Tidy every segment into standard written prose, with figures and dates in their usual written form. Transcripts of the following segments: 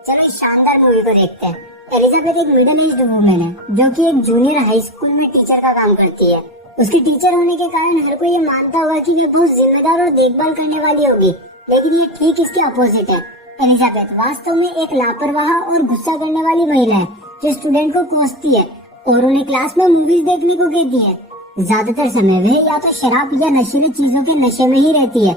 चलो इस शानदार मूवी को देखते हैं। एलिजाबेथ एक मिडिल एज्ड वुमेन है जो कि एक जूनियर हाई स्कूल में टीचर का काम करती है। उसकी टीचर होने के कारण हर कोई ये मानता होगा कि वे बहुत जिम्मेदार और देखभाल करने वाली होगी, लेकिन ये ठीक इसके अपोजिट है। एलिजाबेथ वास्तव में एक लापरवाह और गुस्सा करने वाली महिला है जो स्टूडेंट को कोसती है और उन्हें क्लास में मूवीज देखने को कहती है। ज्यादातर समय वह या तो शराब या नशीली चीजों के नशे में ही रहती है।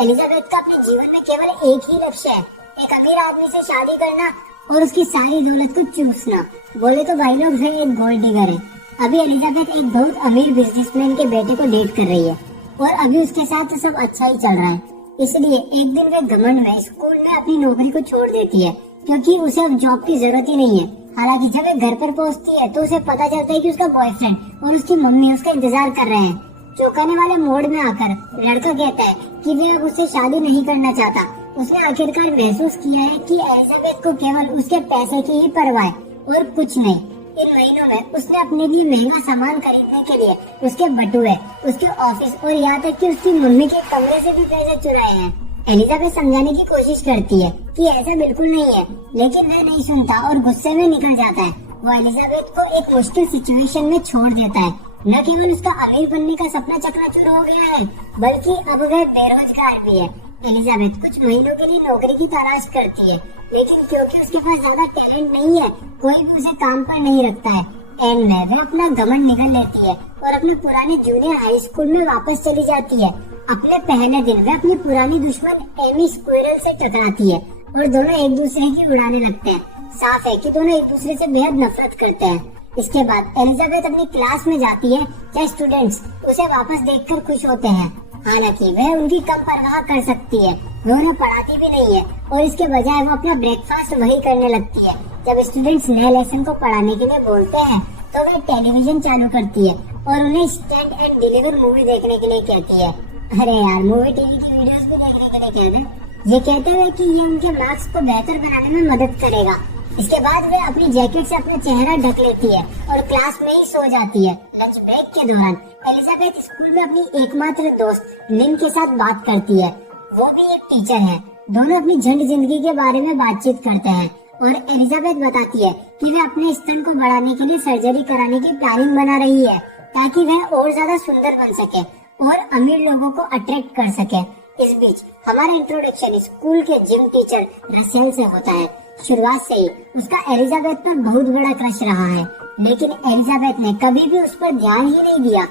एलिजाबेथ का अपने जीवन में केवल एक ही लक्ष्य है, एक अमीर आदमी से शादी करना और उसकी सारी दौलत को चूसना। बोले तो भाई लोग वह एक गोल्ड डिगर है। अभी एलिजाबेथ एक बहुत अमीर बिजनेसमैन के बेटे को डेट कर रही है और अभी उसके साथ सब अच्छा ही चल रहा है। इसलिए एक दिन वह घमंड में स्कूल में अपनी नौकरी को छोड़ देती है क्योंकि उसे अब जॉब की जरूरत ही नहीं है। हालांकि जब वह घर पर पहुंचती है तो उसे पता चलता है कि उसका बॉयफ्रेंड और उसकी मम्मी उसका इंतजार कर रहे हैं। चौंकाने वाले मोड में आकर लड़का कहता है कि वह अब उससे शादी नहीं करना चाहता। उसने आखिरकार महसूस किया है कि एलिजाबेथ को केवल उसके पैसे की ही परवाह है और कुछ नहीं। इन महीनों में उसने अपने लिए महंगा सामान खरीदने के लिए उसके बटुए, उसके ऑफिस और यहाँ तक कि उसकी मम्मी के कमरे से भी पैसे चुराए हैं। एलिजाबेथ समझाने की कोशिश करती है कि ऐसा बिल्कुल नहीं है, लेकिन वह नहीं सुनता और गुस्से में निकल जाता है। वो एलिजाबेथ को एक मुश्किल सिचुएशन में छोड़ देता है। न केवल उसका अमीर बनने का सपना चकनाचूर हो गया है, बल्कि अब वह बेरोजगार भी है। एलिजाबेथ कुछ महीनों के लिए नौकरी की तलाश करती है, लेकिन क्योंकि उसके पास ज्यादा टैलेंट नहीं है, कोई भी उसे काम पर नहीं रखता है। एंड में वह अपना घमंड निकल लेती है और अपने पुराने जूनियर हाई स्कूल में वापस चली जाती है। अपने पहले दिन वह अपनी पुरानी दुश्मन एमी स्क्विरल से टकराती है और दोनों एक दूसरे की उड़ाने लगते हैं। साफ है कि दोनों एक दूसरे से बेहद नफरत करते हैं। इसके बाद एलिजाबेथ अपनी क्लास में जाती है जहाँ स्टूडेंट्स उसे वापस देखकर खुश होते हैं। हालांकि वह उनकी कम परवाह कर सकती है, वह उन्हें पढ़ाती भी नहीं है और इसके बजाय वो अपना ब्रेकफास्ट वही करने लगती है। जब स्टूडेंट्स नए लेसन को पढ़ाने के लिए बोलते हैं तो वह टेलीविजन चालू करती है और उन्हें स्टैंड एंड डिलीवर मूवी देखने के लिए कहती है। अरे यार, मूवी टीवी की वीडियोस भी देखने के लिए कहते हैं। ये कहते हुए कि ये उनके मार्क्स को बेहतर बनाने में मदद करेगा। इसके बाद वे अपनी जैकेट से अपना चेहरा ढक लेती है और क्लास में ही सो जाती है। लंच ब्रेक के दौरान एलिजाबेथ स्कूल में अपनी एकमात्र दोस्त लिन के साथ बात करती है। वो भी एक टीचर है। दोनों अपनी झंड जिंदगी के बारे में बातचीत करते हैं और एलिजाबेथ बताती है कि वह अपने स्तन को बढ़ाने के लिए सर्जरी कराने की प्लानिंग बना रही है ताकि वह और ज्यादा सुंदर बन सके और अमीर लोगों को अट्रैक्ट कर सके। इस बीच हमारा इंट्रोडक्शन स्कूल के जिम टीचर रसेल से होता है। शुरुआत से ही उसका एलिजाबेथ पर बहुत बड़ा क्रश रहा है, लेकिन एलिजाबेथ ने कभी भी उस पर ध्यान ही नहीं दिया।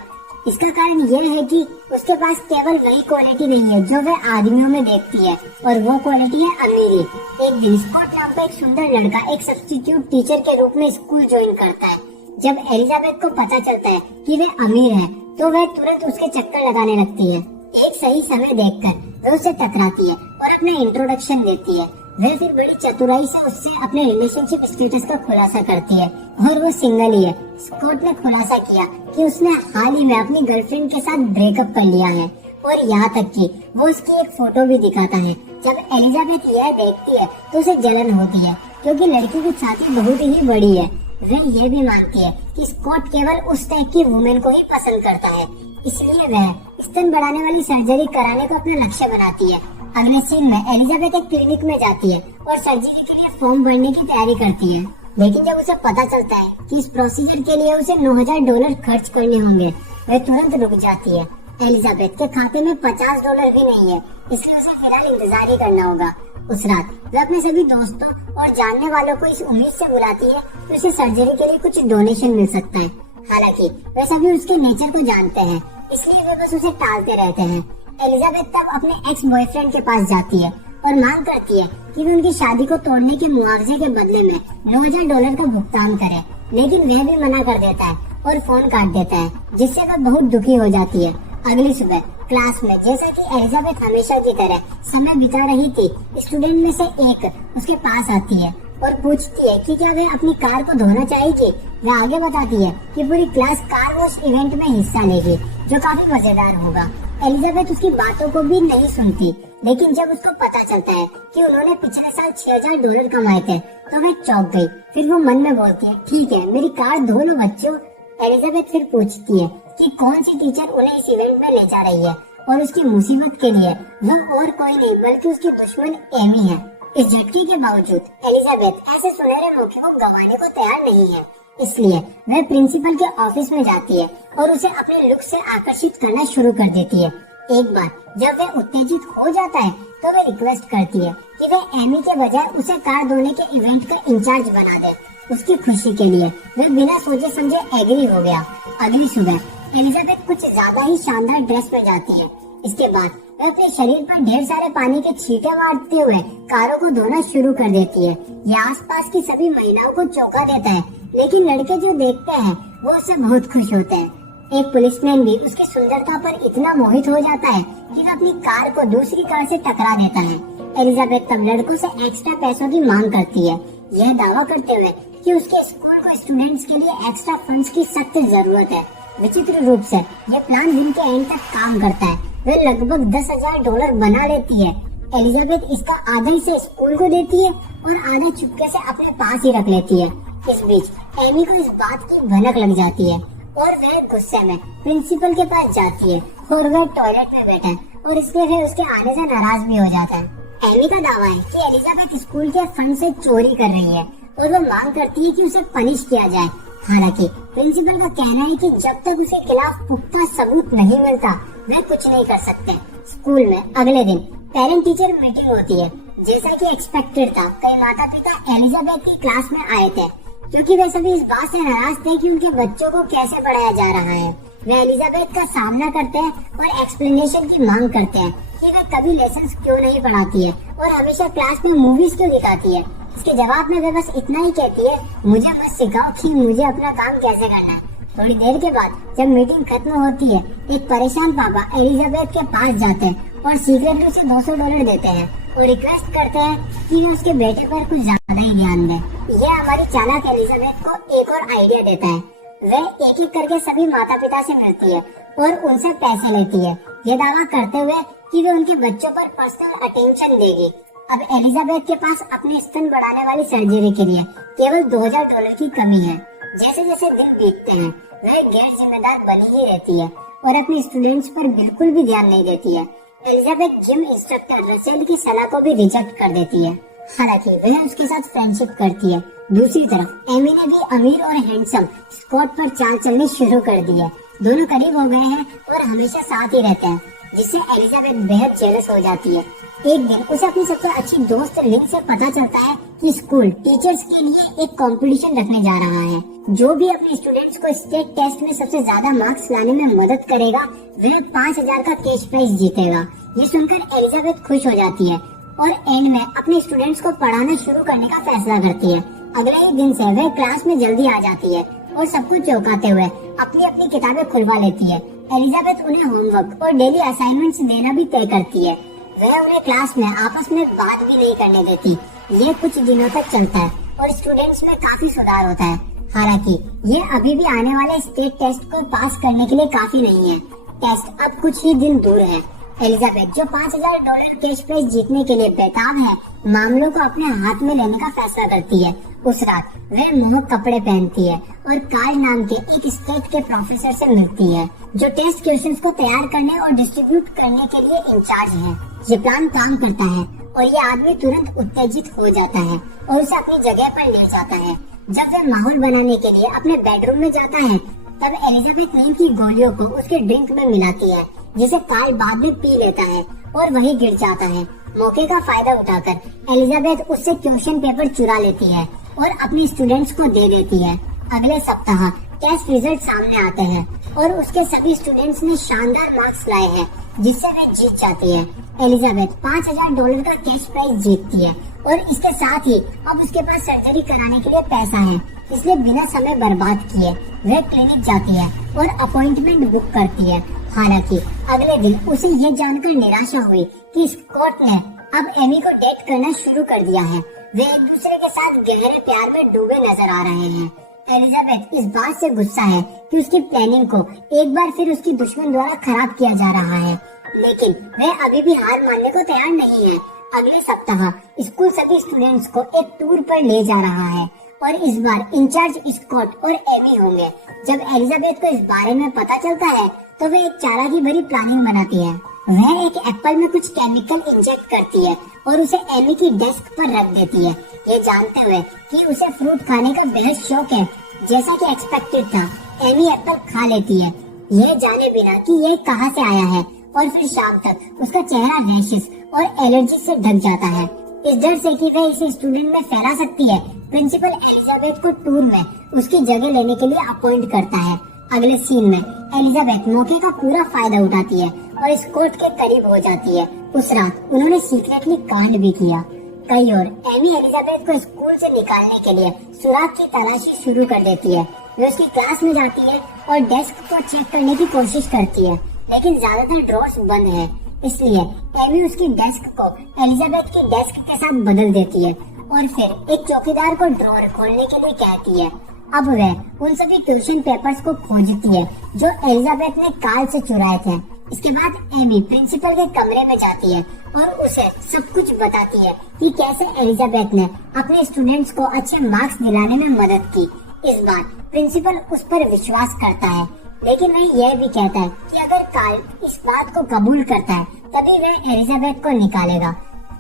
इसका कारण यह है कि उसके पास केवल वही क्वालिटी नहीं है जो वह आदमियों में देखती है, और वो क्वालिटी है अमीरी। एक दिन स्कॉट नाम का एक सुंदर लड़का एक सब्स्टिट्यूट टीचर के रूप में स्कूल ज्वाइन करता है। जब एलिजाबेथ को पता चलता है कि वह अमीर है तो वह तुरंत उसके चक्कर लगाने लगती है। एक सही समय देखकर वह उससे टकराती है और अपना इंट्रोडक्शन देती है। वह फिर बड़ी चतुराई से उससे अपने रिलेशनशिप स्टेटस का खुलासा करती है और वो सिंगल ही है। स्कॉट ने खुलासा किया कि उसने हाल ही में अपनी गर्लफ्रेंड के साथ ब्रेकअप कर लिया है और यहाँ तक कि वो उसकी एक फोटो भी दिखाता है। जब एलिजाबेथ यह देखती है तो उसे जलन होती है क्योंकि लड़की की छाती बहुत ही बड़ी है। वह ये भी मानती है कि स्कॉट केवल उस टाइप की वुमेन को ही पसंद करता है, इसलिए वह स्तन बढ़ाने वाली सर्जरी कराने को अपना लक्ष्य बनाती है। अगले सीन में एलिजाबेथ एक क्लिनिक में जाती है और सर्जरी के लिए फॉर्म भरने की तैयारी करती है, लेकिन जब उसे पता चलता है कि इस प्रोसीजर के लिए उसे $9,000 खर्च करने होंगे, वह तुरंत रुक जाती है। एलिजाबेथ के खाते में $50 भी नहीं है, इसलिए उसे फिलहाल इंतजार ही करना होगा। उस रात वह अपने सभी दोस्तों और जानने वालों को इस उम्मीद से बुलाती है कि उसे सर्जरी के लिए कुछ डोनेशन मिल सकता है। हालांकि वे सभी उसके नेचर को जानते हैं, इसलिए वे बस उसे टालते रहते हैं। एलिजाबेथ तब अपने एक्स बॉयफ्रेंड के पास जाती है और मांग करती है कि वे उनकी शादी को तोड़ने के मुआवजे के बदले में $9,000 का भुगतान करे, लेकिन वह भी मना कर देता है और फोन काट देता है, जिससे वह बहुत दुखी हो जाती है। अगली सुबह क्लास में जैसा कि एलिजाबेथ हमेशा की तरह समय बिता रही थी, स्टूडेंट में से एक उसके पास आती है और पूछती है कि क्या वह अपनी कार को धोना चाहेगी। वह आगे बताती है कि पूरी क्लास कार वॉश इवेंट में हिस्सा लेगी, जो काफी मजेदार होगा। एलिजाबेथ उसकी बातों को भी नहीं सुनती, लेकिन जब उसको पता चलता है कि उन्होंने पिछले साल $6,000 कमाए थे तो वह चौंक गई। फिर वो मन में बोलती है, ठीक है, मेरी कार धो लो बच्चों। एलिजाबेथ फिर पूछती है कि कौन सी टीचर उन्हें इस इवेंट में ले जा रही है, और उसकी मुसीबत के लिए वह और कोई नहीं बल्कि उसकी दुश्मन एमी है। इस झटके के बावजूद एलिजाबेथ ऐसे सुनहरे मौके को गंवाने को तैयार नहीं है। इसलिए वह प्रिंसिपल के ऑफिस में जाती है और उसे अपने लुक से आकर्षित करना शुरू कर देती है। एक बार जब वह उत्तेजित हो जाता है तो वह रिक्वेस्ट करती है कि वह एमी के बजाय उसे कार धोने के इवेंट का इंचार्ज बना दे। उसकी खुशी के लिए वह बिना सोचे समझे एग्री हो गया। अगली सुबह एलिजाबेथ कुछ ज्यादा ही शानदार ड्रेस में जाती है। इसके बाद वह अपने शरीर पर ढेर सारे पानी के छींटे मारते हुए कारों को धोना शुरू कर देती है। यह आसपास की सभी महिलाओं को चौंका देता है, लेकिन लड़के जो देखते हैं वो उससे बहुत खुश होते हैं। एक पुलिसमैन भी उसकी सुंदरता पर इतना मोहित हो जाता है कि वह अपनी कार को दूसरी कार से टकरा देता है। एलिजाबेथ तब लड़कों से एक्स्ट्रा पैसों की मांग करती है, यह दावा करते हुए कि उसके स्कूल को स्टूडेंट्स के लिए एक्स्ट्रा फंड्स की सख्त जरूरत है। विचित्र रूप से यह प्लान दिन के एंड तक काम करता है। वह लगभग $10,000 बना लेती है। एलिजाबेथ इसका आधा हिस्सा स्कूल को देती है और आधा चुपके से अपने पास ही रख लेती है। इस बीच एमी को इस बात की भनक लग जाती है और वह गुस्से में प्रिंसिपल के पास जाती है और वह टॉयलेट में बैठा है और इसलिए वह उसके आने से नाराज भी हो जाता है। एमी का दावा है कि एलिजाबेथ स्कूल के फंड से चोरी कर रही है और वह मांग करती है कि उसे पनिश किया जाए। हालांकि प्रिंसिपल का कहना है कि जब तक उसके खिलाफ पुख्ता सबूत नहीं मिलता वह कुछ नहीं कर सकते। स्कूल में अगले दिन पेरेंट टीचर मीटिंग होती है। जैसा कि एक्सपेक्टेड था, कई माता पिता एलिजाबेथ की क्लास में आए थे क्योंकि वे सभी इस बात से नाराज थे कि उनके बच्चों को कैसे पढ़ाया जा रहा है। वे एलिजाबेथ का सामना करते हैं और एक्सप्लेनेशन की मांग करते हैं कि वे कभी लेसन्स क्यों नहीं पढ़ाती है और हमेशा क्लास में मूवीज क्यों दिखाती है। इसके जवाब में वे बस इतना ही कहती है, मुझे बस सिखाओ कि मुझे अपना काम कैसे करना है। थोड़ी देर के बाद जब मीटिंग खत्म होती है, एक परेशान पापा एलिजाबेथ के पास जाते हैं और सीक्रेटली उसे $200 देते हैं और रिक्वेस्ट करते हैं कि वो उसके बेटे पर कुछ ज्यादा ही ध्यान दें। यह हमारी चालाक एलिजाबेथ को एक और आइडिया देता है। वह एक एक करके सभी माता पिता से मिलती है और उनसे पैसे लेती है, यह दावा करते हुए कि वे उनके बच्चों पर पर्सनल अटेंशन देगी। अब एलिजाबेथ के पास अपने स्तन बढ़ाने वाली सर्जरी के लिए केवल $2,000 की कमी है। जैसे जैसे दिन बीतते हैं वह गैर जिम्मेदार बनी ही रहती है और अपने स्टूडेंट्स पर बिल्कुल भी ध्यान नहीं देती है। एलिजाबेथ जिम इंस्ट्रक्टर रसेल की सलाह को भी रिजेक्ट कर देती है, हालांकि वह उसके साथ फ्रेंडशिप करती है। दूसरी तरफ एमी ने भी अमीर और हैंडसम स्कॉट पर चाल चलनी शुरू कर दी है। दोनों करीब हो गए हैं और हमेशा साथ ही रहते हैं, जिससे एलिजाबेथ बेहद जेलस हो जाती है। एक दिन उसे अपनी सबसे अच्छी दोस्त लिन से पता चलता है कि स्कूल टीचर्स के लिए एक कंपटीशन रखने जा रहा है। जो भी अपने स्टूडेंट्स को स्टेट टेस्ट में सबसे ज्यादा मार्क्स लाने में मदद करेगा वह 5,000 का कैश प्राइज जीतेगा। ये सुनकर एलिजाबेथ खुश हो जाती है और एंड में अपने स्टूडेंट्स को पढ़ाना शुरू करने का फैसला करती है। अगले ही दिन से वह क्लास में जल्दी आ जाती है और सबको चौंकाते हुए अपनी अपनी किताबें खुलवा लेती है। एलिजाबेथ उन्हें होमवर्क और डेली असाइनमेंट्स देना भी तय करती है। वह उन्हें क्लास में आपस में बात भी नहीं करने देती। ये कुछ दिनों तक चलता है और स्टूडेंट्स में काफी सुधार होता है। हालांकि ये अभी भी आने वाले स्टेट टेस्ट को पास करने के लिए काफी नहीं है। टेस्ट अब कुछ ही दिन दूर है। एलिजाबेथ जो $5,000 कैश प्राइज जीतने के लिए बेताब है, मामलों को अपने हाथ में लेने का फैसला करती है। उस रात वह मोहक कपड़े पहनती है और कार्ल नाम के एक स्टेट के प्रोफेसर से मिलती है, जो टेस्ट क्वेश्चंस को तैयार करने और डिस्ट्रीब्यूट करने के लिए इंचार्ज है। ये प्लान काम करता है और ये आदमी तुरंत उत्तेजित हो जाता है और उसे अपनी जगह पर ले जाता है। जब वह माहौल बनाने के लिए अपने बेडरूम में जाता है, तब एलिजाबेथ नींद की गोलियों को उसके ड्रिंक में मिलाती है, जिसे कार्ल बाद में पी लेता है और वहीं गिर जाता है। मौके का फायदा उठाकर एलिजाबेथ उससे क्वेश्चन पेपर चुरा लेती है और अपने स्टूडेंट्स को दे देती है। अगले सप्ताह टेस्ट रिजल्ट सामने आते हैं और उसके सभी स्टूडेंट्स ने शानदार मार्क्स लाए हैं, जिससे वह जीत जाती है। एलिजाबेथ $5,000 का कैश प्राइज जीतती है और इसके साथ ही अब उसके पास सर्जरी कराने के लिए पैसा है, इसलिए बिना समय बर्बाद किए वह क्लिनिक जाती है और अपॉइंटमेंट बुक करती है। हालांकि अगले दिन उसे ये जानकर निराशा हुई कि स्कॉट ने अब एमी को डेट करना शुरू कर दिया है। वे एक दूसरे के साथ गहरे प्यार में डूबे नजर आ रहे हैं। एलिजाबेथ इस बात से गुस्सा है कि उसकी प्लानिंग को एक बार फिर उसकी दुश्मन द्वारा खराब किया जा रहा है, लेकिन वह अभी भी हार मानने को तैयार नहीं है। अगले सप्ताह स्कूल सभी स्टूडेंट्स को एक टूर पर ले जा रहा है और इस बार इंचार्ज स्कॉट और एमी होंगे। जब एलिजाबेथ को इस बारे में पता चलता है तो वह एक चालाकी भरी प्लानिंग बनाती है। वह एक एप्पल में कुछ केमिकल इंजेक्ट करती है और उसे एमी की डेस्क पर रख देती है, ये जानते हुए कि उसे फ्रूट खाने का बेहद शौक है। जैसा कि एक्सपेक्टेड था, एमी एप्पल खा लेती है, यह जाने बिना कि ये कहां से आया है। और फिर शाम तक उसका चेहरा रैशेस और एलर्जी से ढक जाता है। इस डर से कि वह इसे स्टूडेंट में फैला सकती है, प्रिंसिपल एलिजाबेथ को टूर में उसकी जगह लेने के लिए अपॉइंट करता है। अगले सीन में एलिजाबेथ मौके का पूरा फायदा उठाती है और इस कोर्ट के करीब हो जाती है। उस रात उन्होंने सीक्रेटली कांड भी किया। कई और एमी एलिजाबेथ को स्कूल से निकालने के लिए सुराग की तलाशी शुरू कर देती है। वे उसकी क्लास में जाती है और डेस्क को चेक करने की कोशिश करती है, लेकिन ज्यादातर ड्रॉर्स बंद है। इसलिए एमी उसकी डेस्क को एलिजाबेथ की डेस्क के साथ बदल देती है और फिर एक चौकीदार को ड्रॉर खोलने के लिए कहती है। अब वह उन सभी क्वेश्चन पेपर्स को खोजती है जो एलिजाबेथ ने कार्ल से चुराए थे। इसके बाद एमी प्रिंसिपल के कमरे में जाती है और उसे सब कुछ बताती है कि कैसे एलिजाबेथ ने अपने स्टूडेंट्स को अच्छे मार्क्स दिलाने में मदद की। इस बार प्रिंसिपल उस पर विश्वास करता है, लेकिन वह यह भी कहता है कि अगर कार्ल इस बात को कबूल करता है तभी वह एलिजाबेथ को निकालेगा।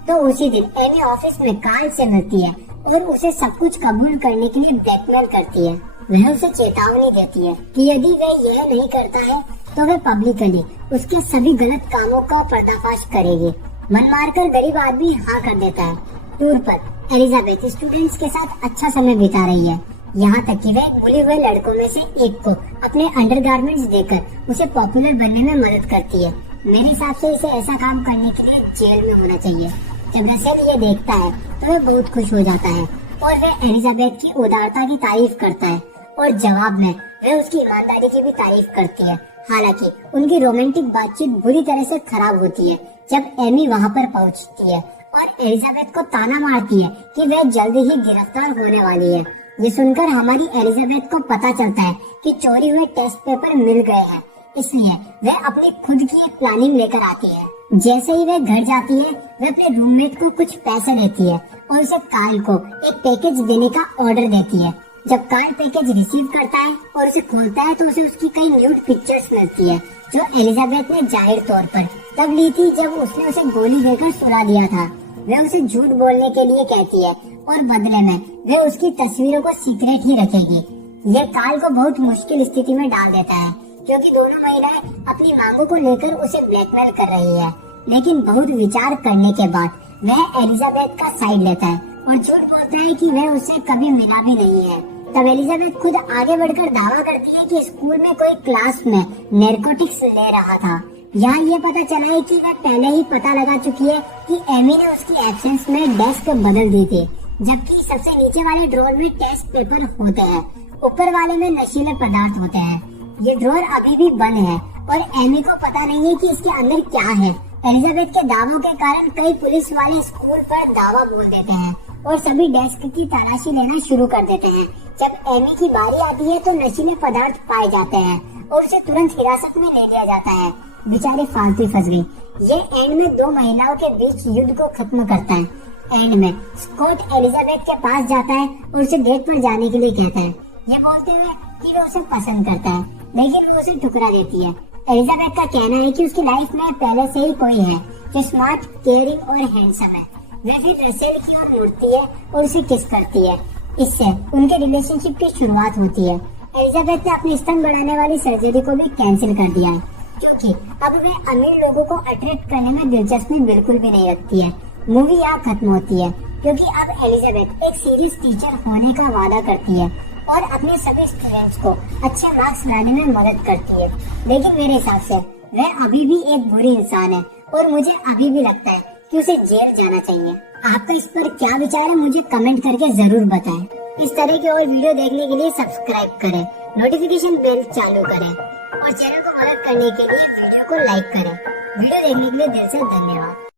तो उसी दिन एमी ऑफिस में कार्ल से मिलती है और उसे सब कुछ कबूल करने के लिए ब्लैकमेल करती है। वह उसे चेतावनी देती है कि यदि वह यह नहीं करता है तो वह पब्लिकली उसके सभी गलत कामों का पर्दाफाश करेगी। मन मारकर गरीब आदमी हाँ कर देता है। टूर पर एलिजाबेथ स्टूडेंट्स के साथ अच्छा समय बिता रही है, यहाँ तक कि वह भूले हुए लड़कों में से एक को अपने अंडरगारमेंट्स देकर उसे पॉपुलर बनने में मदद करती है। मेरे हिसाब से इसे ऐसा काम करने के लिए जेल में होना चाहिए। जब रसेल ये देखता है तो वह बहुत खुश हो जाता है और वह एलिजाबेथ की उदारता की तारीफ करता है और जवाब में वह उसकी ईमानदारी की भी तारीफ करती है। हालांकि उनकी रोमांटिक बातचीत बुरी तरह से खराब होती है जब एमी वहाँ पर पहुँचती है और एलिजाबेथ को ताना मारती है कि वह जल्दी ही गिरफ्तार होने वाली है। ये सुनकर हमारी एलिजाबेथ को पता चलता है कि चोरी हुए टेस्ट पेपर मिल गए हैं, इसलिए वह अपनी खुद की एक प्लानिंग लेकर आती है। जैसे ही वह घर जाती है, वह अपने रूममेट को कुछ पैसे देती है और उसे कार्ल को एक पैकेज देने का ऑर्डर देती है। जब कार्ल पैकेज रिसीव करता है और उसे खोलता है तो उसे उसकी कई न्यूड पिक्चर्स मिलती है जो एलिजाबेथ ने जाहिर तौर पर तब ली थी जब उसने उसे गोली देकर सुला दिया था। वह उसे झूठ बोलने के लिए कहती है और बदले में वह उसकी तस्वीरों को सीक्रेट ही रखेगी। यह कार्ल को बहुत मुश्किल स्थिति में डाल देता है क्योंकि दोनों महिलाएं अपनी मांगों को लेकर उसे ब्लैकमेल कर रही है। लेकिन बहुत विचार करने के बाद वह एलिजाबेथ का साइड लेता है और झूठ बोलता है कि वह उसे कभी मिला भी नहीं है। तब एलिजाबेथ खुद आगे बढ़कर दावा करती है कि स्कूल में कोई क्लास में नैरकोटिक्स ले रहा था। यहाँ ये पता चला है कि वह पहले ही पता लगा चुकी है कि एमी ने उसकी एब्सेंस में डेस्क बदल दी थी, जबकि सबसे नीचे वाले ड्रॉर में टेस्ट पेपर होते हैं, ऊपर वाले में नशीले पदार्थ होते हैं। ये ड्रॉर अभी भी बंद है और एमी को पता नहीं है कि इसके अंदर क्या है। एलिजाबेथ के दावों के कारण कई पुलिस वाले स्कूल पर दावा बोल देते हैं और सभी डेस्क की तलाशी लेना शुरू कर देते हैं। जब एमी की बारी आती है तो नशीले पदार्थ पाए जाते हैं और उसे तुरंत हिरासत में ले लिया जाता है। बेचारी फांसी फंस गई। ये एंड में दो महिलाओं के बीच युद्ध को खत्म करता है। एंड में स्कॉट एलिजाबेथ के पास जाता है और उसे डेट पर जाने के लिए कहता है, ये बोलते हुए कि वो उसे पसंद करता है, लेकिन वो उसे ठुकरा देती है। एलिजाबेथ का कहना है कि उसकी लाइफ में पहले से ही कोई है जो स्मार्ट, केयरिंग और हैंडसम है। वह फिर रसेल की ओर मुड़ती है और उसे किस करती है। इससे उनके रिलेशनशिप की शुरुआत होती है। एलिजाबेथ ने अपनी स्तन बढ़ाने वाली सर्जरी को भी कैंसिल कर दिया है क्योंकि अब वह अमीर लोगों को अट्रैक्ट करने में दिलचस्पी बिल्कुल भी नहीं रखती है। मूवी यहाँ खत्म होती है क्योंकि अब एलिजाबेथ एक सीरियस टीचर होने का वादा करती है और अपने सभी स्टूडेंट्स को अच्छे मार्क्स लाने में मदद करती है। लेकिन मेरे हिसाब से वह अभी भी एक बुरी इंसान है और मुझे अभी भी लगता है कि उसे जेल जाना चाहिए। आपका इस पर क्या विचार है मुझे कमेंट करके जरूर बताएं। इस तरह के और वीडियो देखने के लिए सब्सक्राइब करें, नोटिफिकेशन बेल चालू करें और चैनल को मदद करने के लिए वीडियो को लाइक करें। वीडियो देखने के लिए दिल से धन्यवाद।